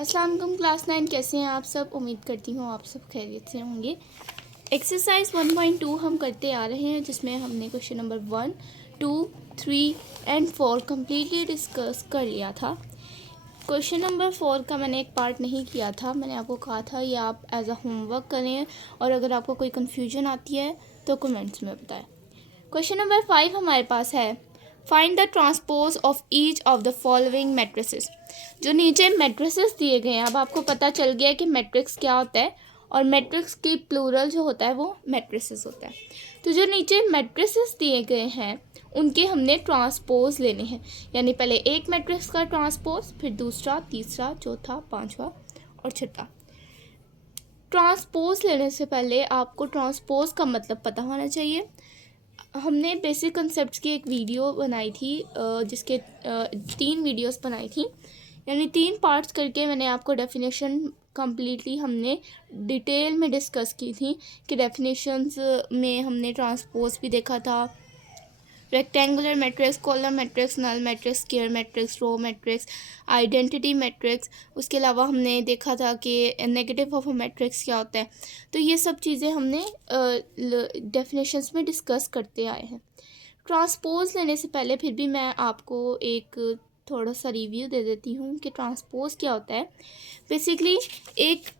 अस्सलाम वालेकुम क्लास 9 कैसे हैं आप सब। उम्मीद करती हूँ आप सब खैरियत से होंगे। एक्सरसाइज 1.2 हम करते आ रहे हैं, जिसमें हमने question number 1, 2, 3 and 4 completely discuss कर लिया था। क्वेश्चन नंबर 4 का मैंने एक पार्ट नहीं किया था। मैंने आपको कहा था ये आप एज अ होमवर्क करें, और अगर आपको कोई कन्फ्यूजन आती है तो कमेंट्स में बताएं। क्वेश्चन नंबर 5 हमारे पास है, find the transpose of each of the following matrices. जो नीचे मैट्रिसेस दिए गए हैं, अब आपको पता चल गया कि मैट्रिक्स क्या होता है, और मैट्रिक्स की प्लूरल जो होता है वो मैट्रिसेस होता है। तो जो नीचे मैट्रिसेस दिए गए हैं उनके हमने ट्रांसपोज लेने हैं, यानी पहले एक मैट्रिक्स का ट्रांसपोज, फिर दूसरा, तीसरा, चौथा, पांचवा और छठा। ट्रांसपोज लेने से पहले आपको ट्रांसपोज का मतलब पता होना चाहिए। हमने बेसिक कंसेप्ट्स की एक वीडियो बनाई थी, जिसके 3 वीडियोस बनाई थी, यानी 3 पार्ट्स करके मैंने आपको डेफिनेशन कम्प्लीटली हमने डिटेल में डिस्कस की थी कि डेफिनेशंस में हमने ट्रांसपोज भी देखा था, rectangular matrix, column matrix, null matrix, square matrix, row matrix, identity matrix. उसके अलावा हमने देखा था कि नेगेटिव ऑफ अ मैट्रिक्स क्या होता है। तो ये सब चीज़ें हमने डेफिनेशंस में डिस्कस करते आए हैं। ट्रांसपोज लेने से पहले फिर भी मैं आपको एक थोड़ा सा रिव्यू दे देती हूँ कि ट्रांसपोज क्या होता है। बेसिकली एक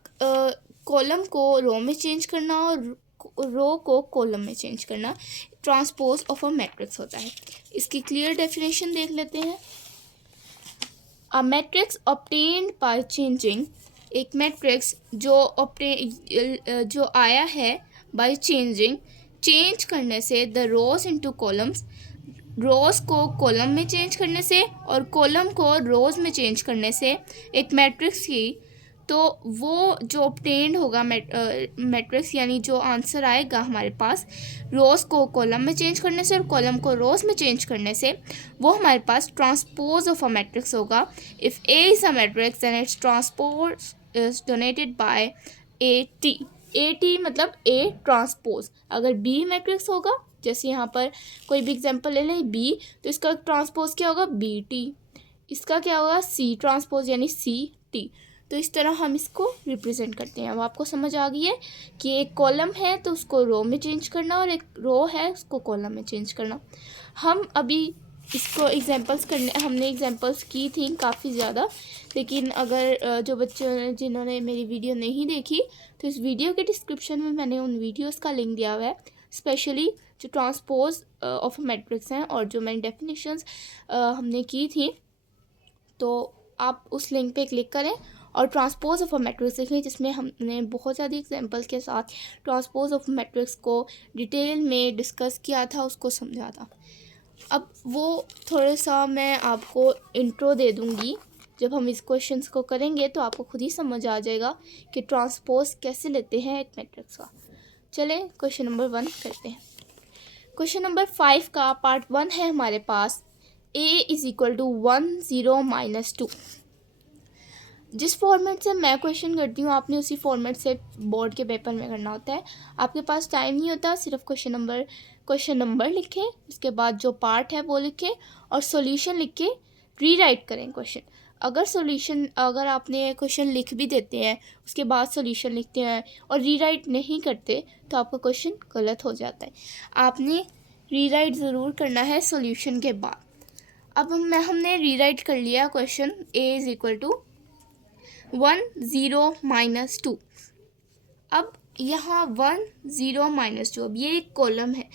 कॉलम को रो में चेंज करना और रो को कॉलम में चेंज करना ट्रांसपोज ऑफ अ मैट्रिक्स होता है। इसकी क्लियर डेफिनेशन देख लेते हैं। A matrix obtained by changing, एक मैट्रिक्स जो आया है बाय चेंजिंग, चेंज करने से द रोज इनटू कॉलम्स, रोज को कॉलम में चेंज करने से और कॉलम को रोज में चेंज करने से एक मैट्रिक्स की, तो वो जो ऑब्टेन्ड होगा मैट्रिक्स, यानी जो आंसर आएगा हमारे पास रोज को कॉलम में चेंज करने से और कॉलम को रोज में चेंज करने से, वो हमारे पास ट्रांसपोज ऑफ अ मैट्रिक्स होगा। If A is a matrix then its transpose is denoted by A T मतलब ए ट्रांसपोज। अगर बी मैट्रिक्स होगा, जैसे यहाँ पर कोई भी एग्जांपल ले लें बी, तो इसका ट्रांसपोज क्या होगा बी टी। इसका क्या होगा सी ट्रांसपोज यानी सी टी। तो इस तरह हम इसको रिप्रेजेंट करते हैं। अब आपको समझ आ गई है कि एक कॉलम है तो उसको रो में चेंज करना, और एक रो है उसको कॉलम में चेंज करना। हम अभी इसको हमने एग्जांपल्स की थी काफ़ी ज़्यादा, लेकिन अगर जो बच्चे जिन्होंने मेरी वीडियो नहीं देखी, तो इस वीडियो के डिस्क्रिप्शन में मैंने उन वीडियोस का लिंक दिया हुआ है, स्पेशली जो ट्रांसपोज ऑफ मैट्रिक्स हैं और जो मैंने डेफिनेशंस हमने की थी। तो आप उस लिंक पे क्लिक करें और ट्रांसपोज ऑफ अ मैट्रिक्स देखें, जिसमें हमने बहुत ज़्यादा एग्जांपल्स के साथ ट्रांसपोज ऑफ मैट्रिक्स को डिटेल में डिस्कस किया था, उसको समझा था। अब वो थोड़ा सा मैं आपको इंट्रो दे दूँगी। जब हम इस क्वेश्चंस को करेंगे तो आपको खुद ही समझ आ जाएगा कि ट्रांसपोज कैसे लेते हैं एक मैट्रिक्स का। चलें क्वेश्चन नंबर 1 करते हैं। क्वेश्चन नंबर 5 का पार्ट 1 है हमारे पास, a इज़ इक्वल टू 1 0 -2। जिस फॉर्मेट से मैं क्वेश्चन करती हूँ, आपने उसी फॉर्मेट से बोर्ड के पेपर में करना होता है। आपके पास टाइम नहीं होता, सिर्फ क्वेश्चन नंबर लिखें, उसके बाद जो पार्ट है वो लिखें और सॉल्यूशन लिख के रीराइट करें क्वेश्चन। अगर आपने क्वेश्चन लिख भी देते हैं, उसके बाद सॉल्यूशन लिखते हैं और रीराइट नहीं करते, तो आपका क्वेश्चन गलत हो जाता है। आपने रीराइट ज़रूर करना है सॉल्यूशन के बाद। अब हमने रीराइट कर लिया question a is equal to 1 0 -2। अब यहाँ 1 0 -2, अब ये एक कॉलम है,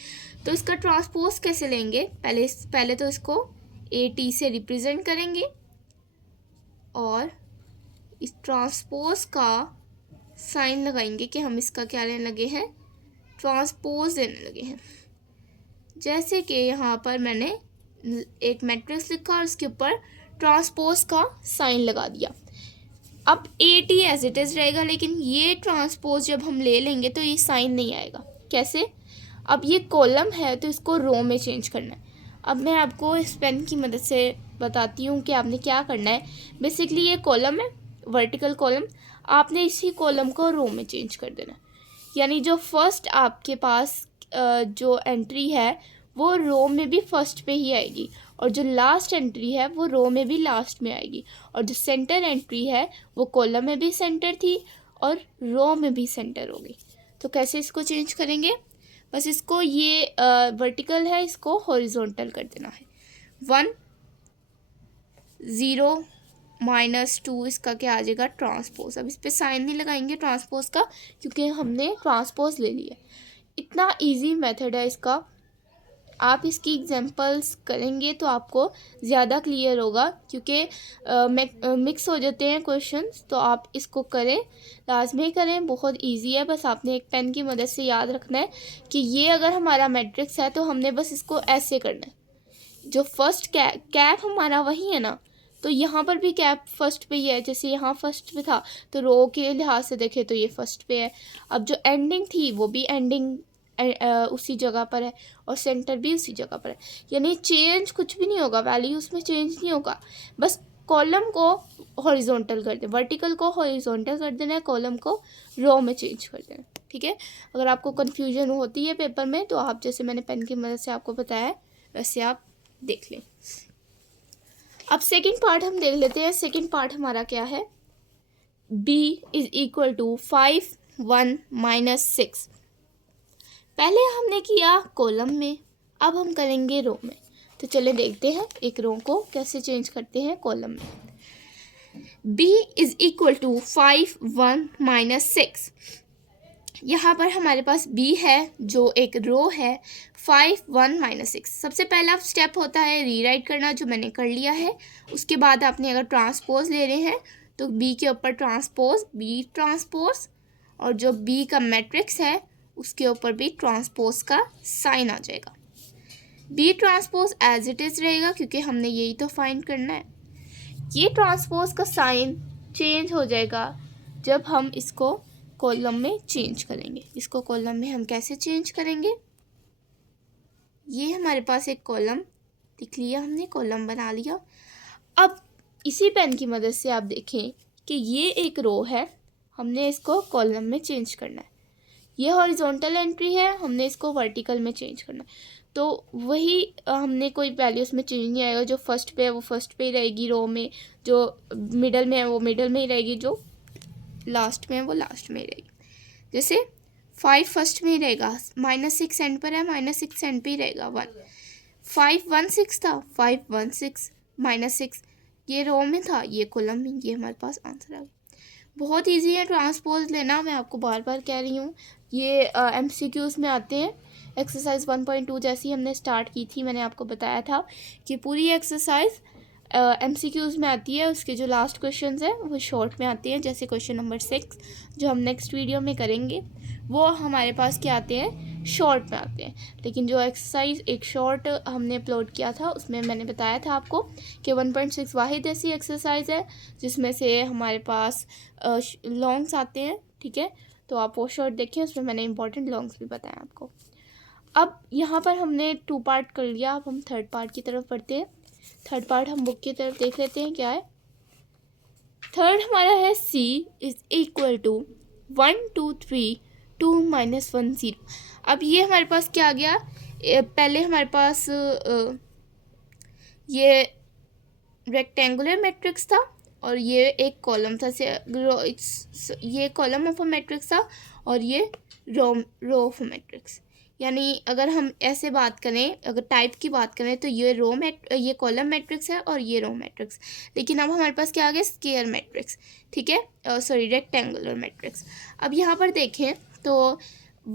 तो इसका ट्रांसपोज कैसे लेंगे? पहले तो इसको ए टी से रिप्रेजेंट करेंगे और इस ट्रांसपोज का साइन लगाएंगे कि हम इसका क्या लेने लगे हैं, ट्रांसपोज लेने लगे हैं। जैसे कि यहाँ पर मैंने एक मैट्रिक्स लिखा और इसके ऊपर ट्रांसपोज का साइन लगा दिया। अब A T as it is रहेगा, लेकिन ये ट्रांसपोज जब हम ले लेंगे तो ये साइन नहीं आएगा। कैसे? अब ये कॉलम है तो इसको रो में चेंज करना है। अब मैं आपको इस पेन की मदद से बताती हूँ कि आपने क्या करना है। बेसिकली ये कॉलम है, वर्टिकल कॉलम, आपने इसी कॉलम को रो में चेंज कर देना है। यानी जो फर्स्ट आपके पास जो एंट्री है वो रो में भी फर्स्ट पे ही आएगी, और जो लास्ट एंट्री है वो रो में भी लास्ट में आएगी, और जो सेंटर एंट्री है वो कॉलम में भी सेंटर थी और रो में भी सेंटर होगी। तो कैसे इसको चेंज करेंगे? बस इसको, ये वर्टिकल है, इसको हॉरिजॉन्टल कर देना है। 1 0 -2 इसका क्या आ जाएगा? ट्रांसपोज। अब इस पर साइन नहीं लगाएंगे ट्रांसपोज का, क्योंकि हमने ट्रांसपोज ले लिया। इतना इजी मेथड है इसका। आप इसकी एग्जांपल्स करेंगे तो आपको ज़्यादा क्लियर होगा, क्योंकि मिक्स हो जाते हैं क्वेश्चंस। तो आप इसको करें, लाजमी करें, बहुत इजी है। बस आपने एक पेन की मदद से याद रखना है कि ये अगर हमारा मैट्रिक्स है तो हमने बस इसको ऐसे करना है। जो फर्स्ट कैप हमारा वही है ना, तो यहाँ पर भी कैप फर्स्ट पे ही है। जैसे यहाँ फर्स्ट पे था तो रो के लिहाज से देखें तो ये फर्स्ट पे है। अब जो एंडिंग थी वो भी एंडिंग उसी जगह पर है, और सेंटर भी उसी जगह पर है। यानी चेंज कुछ भी नहीं होगा, वैल्यू उसमें चेंज नहीं होगा। बस कॉलम को हॉरिजॉन्टल कर दें, वर्टिकल को हॉरिजॉन्टल कर देना है, कॉलम को रो में चेंज कर देना। ठीक है। अगर आपको कन्फ्यूजन होती है पेपर में तो आप, जैसे मैंने पेन की मदद से आपको बताया वैसे आप देख लें। अब सेकेंड पार्ट हम देख लेते हैं। सेकेंड पार्ट हमारा क्या है? b = 5 1 -6। पहले हमने किया कॉलम में, अब हम करेंगे रो में। तो चले देखते हैं एक रो को कैसे चेंज करते हैं कॉलम में। b = 5 1 -6। यहाँ पर हमारे पास b है जो एक रो है, 5 1 -6। सबसे पहला स्टेप होता है रीराइट करना, जो मैंने कर लिया है। उसके बाद आपने अगर ट्रांसपोज ले रहे हैं तो b के ऊपर ट्रांसपोज, b ट्रांसपोज, और जो b का मैट्रिक्स है उसके ऊपर भी ट्रांसपोज का साइन आ जाएगा। b transpose as it is रहेगा, क्योंकि हमने यही तो फाइंड करना है। ये ट्रांसपोज का साइन चेंज हो जाएगा जब हम इसको कॉलम में चेंज करेंगे। इसको कॉलम में हम कैसे चेंज करेंगे? ये हमारे पास एक कॉलम लिख लिया हमने, कॉलम बना लिया। अब इसी पेन की मदद से आप देखें कि ये एक रो है, हमने इसको कॉलम में चेंज करना है। ये हॉरिजॉन्टल एंट्री है, हमने इसको वर्टिकल में चेंज करना है। तो वही हमने कोई वैल्यू उसमें चेंज नहीं आएगा। जो फर्स्ट पे है वो फर्स्ट पे ही रहेगी रो में, जो मिडल में है वो मिडल में ही रहेगी, जो लास्ट में है वो लास्ट में ही रहेगी। जैसे 5 फर्स्ट में ही रहेगा, -6 एंड पर है, -6 एंड पे ही रहेगा। 5 1 6 था, 5 1 6 -6 ये रो में था, ये कॉलम में। ये हमारे पास आंसर आ गया। बहुत इजी है ट्रांसपोज लेना, मैं आपको बार बार कह रही हूँ। ये MCQs में आते हैं। एक्सरसाइज 1.2 जैसी हमने स्टार्ट की थी, मैंने आपको बताया था कि पूरी एक्सरसाइज MCQs में आती है। उसके जो लास्ट क्वेश्चंस हैं वो शॉर्ट में आते हैं। जैसे क्वेश्चन नंबर 6 जो हम नेक्स्ट वीडियो में करेंगे वो हमारे पास क्या आते हैं? शॉर्ट में आते हैं। लेकिन जो एक्सरसाइज एक शॉर्ट हमने अपलोड किया था उसमें मैंने बताया था आपको कि 1.6 वाहिद ऐसी एक्सरसाइज है जिसमें से हमारे पास लॉन्ग्स आते हैं। ठीक है, तो आप वो शॉर्ट देखें, उसमें मैंने इंपॉर्टेंट लॉन्ग्स भी बताया आपको। अब यहाँ पर हमने 2 पार्ट कर लिया, अब हम थर्ड पार्ट की तरफ बढ़ते हैं। थर्ड पार्ट हम बुक की तरफ देख लेते हैं क्या है। थर्ड हमारा है c = 1 2 3 2 -1 0। अब ये हमारे पास क्या आ गया? पहले हमारे पास ये रेक्टेंगुलर मैट्रिक्स था और ये एक कॉलम था, ये कॉलम ऑफ अ मैट्रिक्स था और ये रो ऑफ अ मैट्रिक्स। यानी अगर हम ऐसे बात करें, अगर टाइप की बात करें तो ये कॉलम मैट्रिक्स है और ये रो मैट्रिक्स। लेकिन अब हमारे पास क्या आ गया? Square matrix. ठीक है, सॉरी रेक्टेंगुलर मैट्रिक्स। अब यहाँ पर देखें तो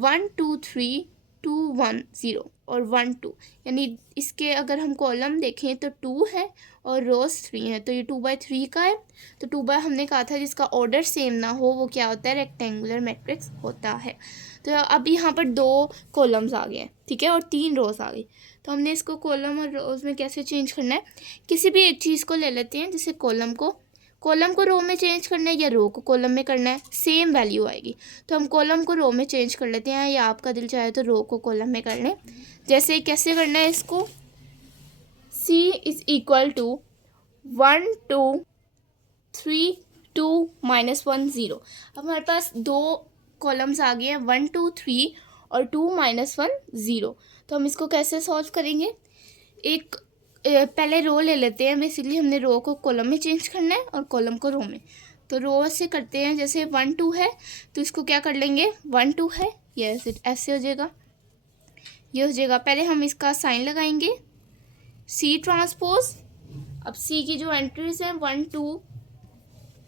1 2 3 2 1 0 और 1 2, यानी इसके अगर हम कॉलम देखें तो 2 है और रोज 3 है, तो ये 2/3 का है। तो 2 हमने कहा था जिसका ऑर्डर सेम ना हो वो क्या होता है? रेक्टेंगुलर मैट्रिक्स होता है। तो अब यहाँ पर 2 कॉलम्स आ गए हैं, ठीक है, और 3 रोज आ गई। तो हमने इसको कॉलम और रोज में कैसे चेंज करना है? किसी भी एक चीज़ को ले लेते हैं, जैसे कॉलम को रो में चेंज करना है या रो को कॉलम में करना है, सेम वैल्यू आएगी। तो हम कॉलम को रो में चेंज कर लेते हैं, या आपका दिल चाहे तो रो को कॉलम में कर लें। जैसे कैसे करना है इसको? c = 1 2 3 2 -1 0। अब हमारे पास 2 कॉलम्स आ गए हैं, 1 2 3 और 2 -1 0। तो हम इसको कैसे सॉल्व करेंगे? एक पहले रो ले लेते हैं। बेसिकली हमने रो को कॉलम में चेंज करना है और कॉलम को रो में। तो रो से करते हैं, जैसे 1 2 है तो इसको क्या कर लेंगे, 1 2 है, ये ऐसे हो जाएगा, ये हो जाएगा। पहले हम इसका साइन लगाएंगे सी ट्रांसपोज। अब सी की जो एंट्रीज हैं 1 2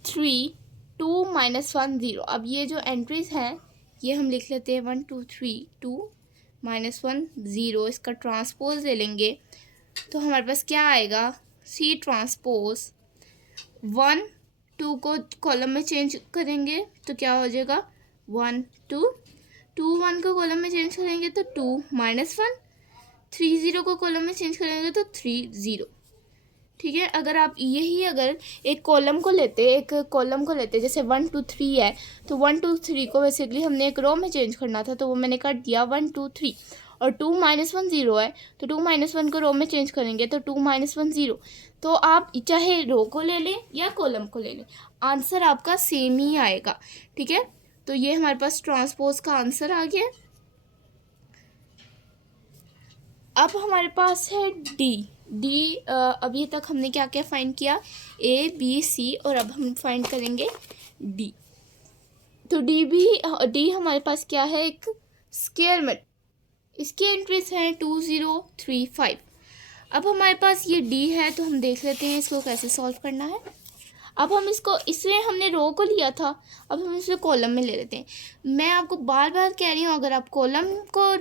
3 2 -1 0। अब ये जो एंट्रीज हैं ये हम लिख लेते हैं 1 2 3 2 -1 0। इसका ट्रांसपोज ले लेंगे तो हमारे पास क्या आएगा, सी ट्रांसपोज 1 2 को कॉलम में चेंज करेंगे तो क्या हो जाएगा 1 2 2 1 को कॉलम में चेंज करेंगे तो 2 -1 3 0 को कॉलम में चेंज करेंगे तो 3 0। ठीक है, अगर आप यही अगर एक कॉलम को लेते जैसे 1 2 3 है तो 1 2 3 को बेसिकली हमने एक रो में चेंज करना था तो वो मैंने कर दिया 1 2 3। और 2 -1 0 है तो 2 -1 को रो में चेंज करेंगे तो 2 -1 0। तो आप चाहे रो को ले लें या कॉलम को ले लें, आंसर आपका सेम ही आएगा। ठीक है, तो ये हमारे पास ट्रांसपोज का आंसर आ गया। अब हमारे पास है डी। अभी तक हमने क्या क्या फाइंड किया, ए बी सी, और अब हम फाइंड करेंगे डी। तो डी हमारे पास क्या है, एक स्क्वायर में इसकी एंट्रीज हैं 2 0 3 5। अब हमारे पास ये डी है तो हम देख लेते हैं इसको कैसे सॉल्व करना है। अब हम इसमें हमने रो को लिया था, अब हम इसे कॉलम में ले लेते हैं। मैं आपको बार बार कह रही हूँ, अगर आप कॉलम को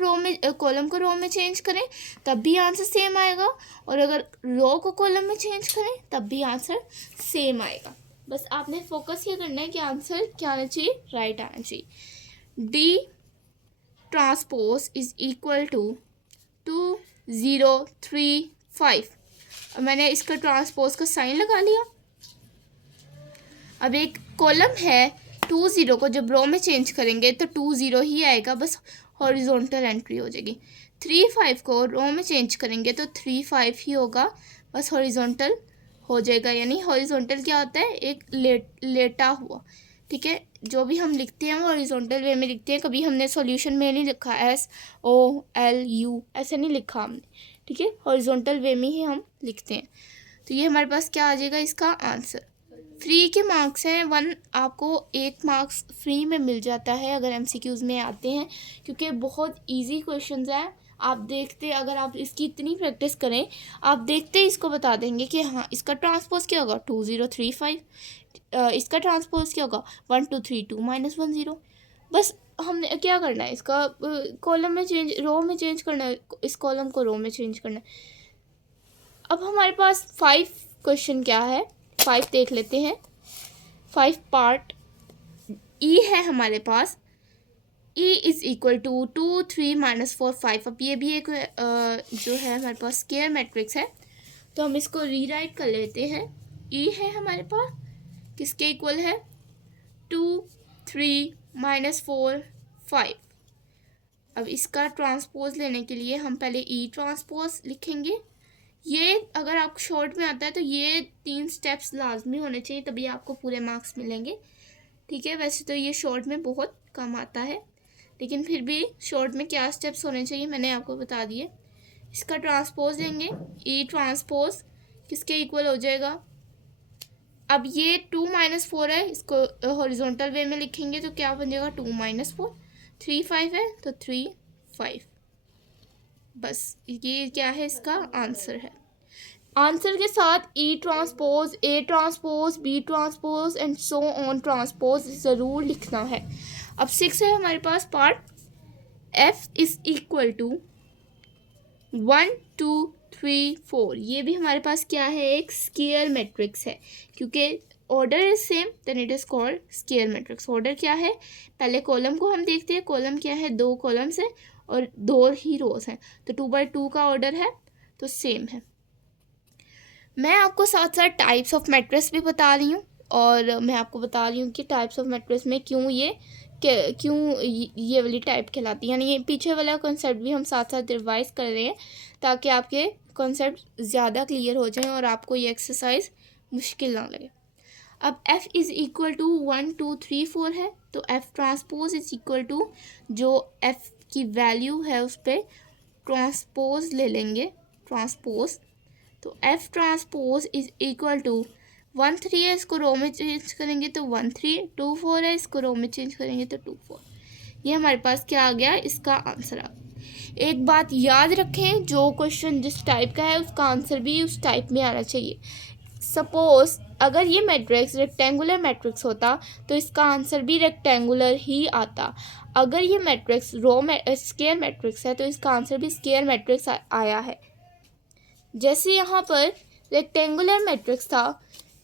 रो में चेंज करें तब भी आंसर सेम आएगा, और अगर रो को कॉलम में चेंज करें तब भी आंसर सेम आएगा। बस आपने फोकस ये करना है कि आंसर क्या आना चाहिए, राइट आना चाहिए। D transpose is equal to 2 0 3 5। मैंने इसका ट्रांसपोज का साइन लगा लिया। अब एक कॉलम है 2 0 को जब रो में चेंज करेंगे तो 2 0 ही आएगा, बस हॉरिजॉन्टल एंट्री हो जाएगी। 3 5 को रो में चेंज करेंगे तो 3 5 ही होगा, बस हॉरिजॉन्टल हो जाएगा। यानी हॉरिजॉन्टल क्या होता है, एक लेटा हुआ। ठीक है, जो भी हम लिखते हैं वो हॉरिजॉन्टल वे में लिखते हैं, कभी हमने सॉल्यूशन में नहीं लिखा SOLU ऐसे नहीं लिखा हमने। ठीक है, हॉरिजॉन्टल वे में ही हम लिखते हैं। तो ये हमारे पास क्या आ जाएगा इसका आंसर। फ्री के मार्क्स हैं 1, आपको 1 मार्क्स फ्री में मिल जाता है अगर MCQs में आते हैं, क्योंकि बहुत इजी क्वेश्चंस हैं। आप देखते, अगर आप इसकी इतनी प्रैक्टिस करें, आप देखते ही इसको बता देंगे कि हाँ इसका ट्रांसपोज क्या होगा 2 0 3 5, इसका ट्रांसपोज क्या होगा 1 2 3 2 -1 0। बस हमने क्या करना है, इसका कॉलम में चेंज, रो में चेंज करना है, इस कॉलम को रो में चेंज करना है। अब हमारे पास 5 क्वेश्चन क्या है, 5 देख लेते हैं। 5 पार्ट ई है हमारे पास, ई इज इक्वल टू 2 3 -4 5। अब ये भी एक जो है हमारे पास स्क्वायर मैट्रिक्स है, तो हम इसको रीराइट कर लेते हैं। ई है हमारे पास किसके इक्वल है, 2 3 -4 5। अब इसका ट्रांसपोज लेने के लिए हम पहले ई ट्रांसपोज लिखेंगे। ये अगर आपको शॉर्ट में आता है तो ये 3 स्टेप्स लाजमी होने चाहिए, तभी आपको पूरे मार्क्स मिलेंगे। ठीक है, वैसे तो ये शॉर्ट में बहुत कम आता है, लेकिन फिर भी शॉर्ट में क्या स्टेप्स होने चाहिए मैंने आपको बता दिए। इसका ट्रांसपोज लेंगे, ई ट्रांसपोज किसके इक्वल हो जाएगा। अब ये 2 -4 है, इसको हॉरिजॉन्टल वे में लिखेंगे तो क्या बन जाएगा 2 -4। 3 5 है तो 3 5। बस ये क्या है, इसका आंसर है। आंसर के साथ E transpose, A transpose, B transpose and so on transpose ज़रूर लिखना है। अब 6 है हमारे पास part, F is equal to 1 2 3 4। ये भी हमारे पास क्या है, एक स्क्वायर मैट्रिक्स है, क्योंकि order is same then it is called square matrix. Order क्या है, पहले कॉलम को हम देखते हैं। कॉलम क्या है, 2 कॉलम्स है और 2 ही रोज हैं, तो 2 बाई 2 का ऑर्डर है तो सेम है। मैं आपको साथ साथ टाइप्स ऑफ मैट्रिक्स भी बता रही हूँ, और मैं आपको बता रही हूँ कि टाइप्स ऑफ मैट्रिक्स में क्यों ये वाली टाइप कहलाती है। यानी ये पीछे वाला कॉन्सेप्ट भी हम साथ साथ रिवाइज कर रहे हैं ताकि आपके कॉन्सेप्ट ज़्यादा क्लियर हो जाएं और आपको ये एक्सरसाइज मुश्किल ना लगे। अब F इज़ इक्वल टू 1 2 3 4 है, तो F transpose is equal to जो F की वैल्यू है उस पर ट्रांसपोज ले लेंगे, ट्रांसपोज तो F transpose is equal to 1 3 है, इसको रो में चेंज करेंगे तो 1 3, 2 4 है, इसको रो में चेंज करेंगे तो 2 4। ये हमारे पास क्या आ गया, इसका आंसर आ गया। एक बात याद रखें, जो क्वेश्चन जिस टाइप का है उसका आंसर भी उस टाइप में आना चाहिए। सपोज अगर ये मैट्रिक्स रेक्टेंगुलर मैट्रिक्स होता तो इसका आंसर भी रेक्टेंगुलर ही आता। अगर ये मैट्रिक्स स्क्वायर मैट्रिक्स है तो इसका आंसर भी स्क्वायर मैट्रिक्स आया है। जैसे यहाँ पर रेक्टेंगुलर मैट्रिक्स था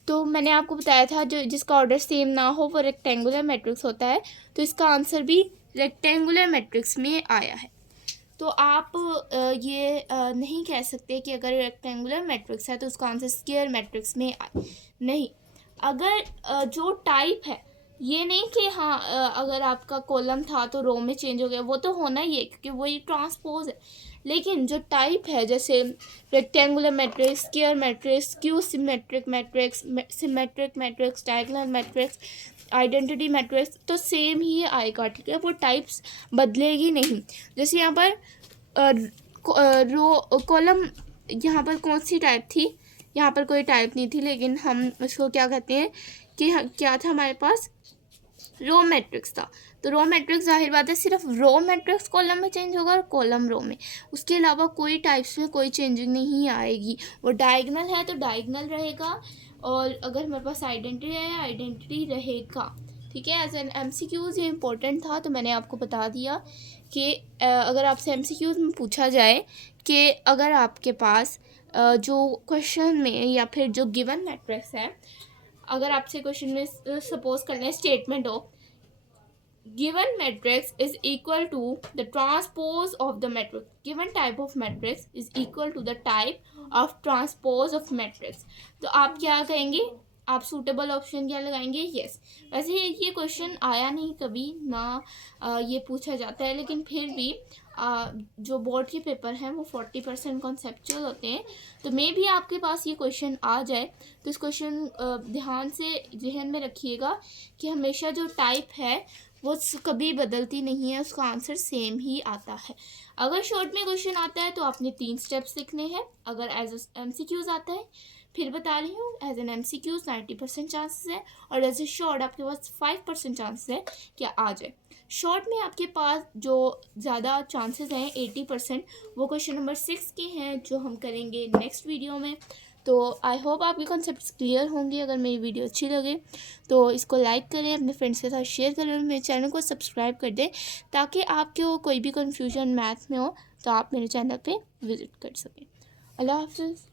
तो मैंने आपको बताया था जो जिसका ऑर्डर सेम ना हो वो रेक्टेंगुलर मैट्रिक्स होता है, तो इसका आंसर भी रेक्टेंगुलर मैट्रिक्स में आया है। तो आप ये नहीं कह सकते कि अगर रेक्टेंगुलर मैट्रिक्स है तो उसका आंसर स्क्वायर मैट्रिक्स में आए, नहीं। अगर जो टाइप है, ये नहीं कि हाँ अगर आपका कॉलम था तो रो में चेंज हो गया, वो तो होना ही है क्योंकि वही ट्रांसपोज है। लेकिन जो टाइप है जैसे rectangular matrix, square matrix, Q symmetric matrix, symmetric matrix, diagonal matrix, identity matrix, तो सेम ही आएगा, ठीक है, वो टाइप्स बदलेगी नहीं। जैसे यहाँ पर रो कॉलम, यहाँ पर कौन सी टाइप थी, यहाँ पर कोई टाइप नहीं थी, लेकिन हम इसको क्या कहते हैं कि क्या था हमारे पास, रो मैट्रिक्स था। तो रो मैट्रिक्स जाहिर बात है सिर्फ रो मैट्रिक्स कॉलम में चेंज होगा और कॉलम रो में, उसके अलावा कोई टाइप्स में कोई चेंजिंग नहीं आएगी। वो डायगोनल है तो डायगोनल रहेगा, और अगर हमारे पास आइडेंटिटी है आइडेंटिटी रहेगा, ठीक है। एज एन MCQs ये इंपॉर्टेंट था तो मैंने आपको बता दिया कि अगर आपसे MCQs में पूछा जाए कि अगर आपके पास जो क्वेश्चन में या फिर जो गिवन मैट्रिक्स है, अगर आपसे क्वेश्चन में सपोज कर लें स्टेटमेंट हो given matrix is equal to the transpose of the matrix, given type of matrix is equal to the type of transpose of matrix, तो आप क्या कहेंगे, आप सूटेबल ऑप्शन क्या लगाएंगे, यस। वैसे ये क्वेश्चन आया नहीं कभी ना, ये पूछा जाता है, लेकिन फिर भी जो बोर्ड के पेपर हैं वो 40% कॉन्सेप्चुअल होते हैं, तो मे भी आपके पास ये क्वेश्चन आ जाए। तो इस क्वेश्चन ध्यान से जहन में रखिएगा कि हमेशा जो टाइप है वो कभी बदलती नहीं है, उसका आंसर सेम ही आता है। अगर शॉर्ट में क्वेश्चन आता है तो आपने 3 स्टेप्स लिखने हैं। अगर एज MCQs आता है, फिर बता रही हूँ, एज एन MCQs 90% चांसेस है, और एज ए शॉर्ट आपके पास 5% चांसेस है कि आ जाए। शॉर्ट में आपके पास जो ज़्यादा चांसेस हैं 80%, वो क्वेश्चन नंबर 6 के हैं जो हम करेंगे नेक्स्ट वीडियो में। तो आई होप आपके कॉन्सेप्ट्स क्लियर होंगे। अगर मेरी वीडियो अच्छी लगे तो इसको लाइक करें, अपने फ्रेंड्स के साथ शेयर करें, और मेरे चैनल को सब्सक्राइब कर दें ताकि आपको कोई भी कन्फ्यूजन मैथ में हो तो आप मेरे चैनल पे विज़िट कर सकें। अल्लाह हाफ़िज़।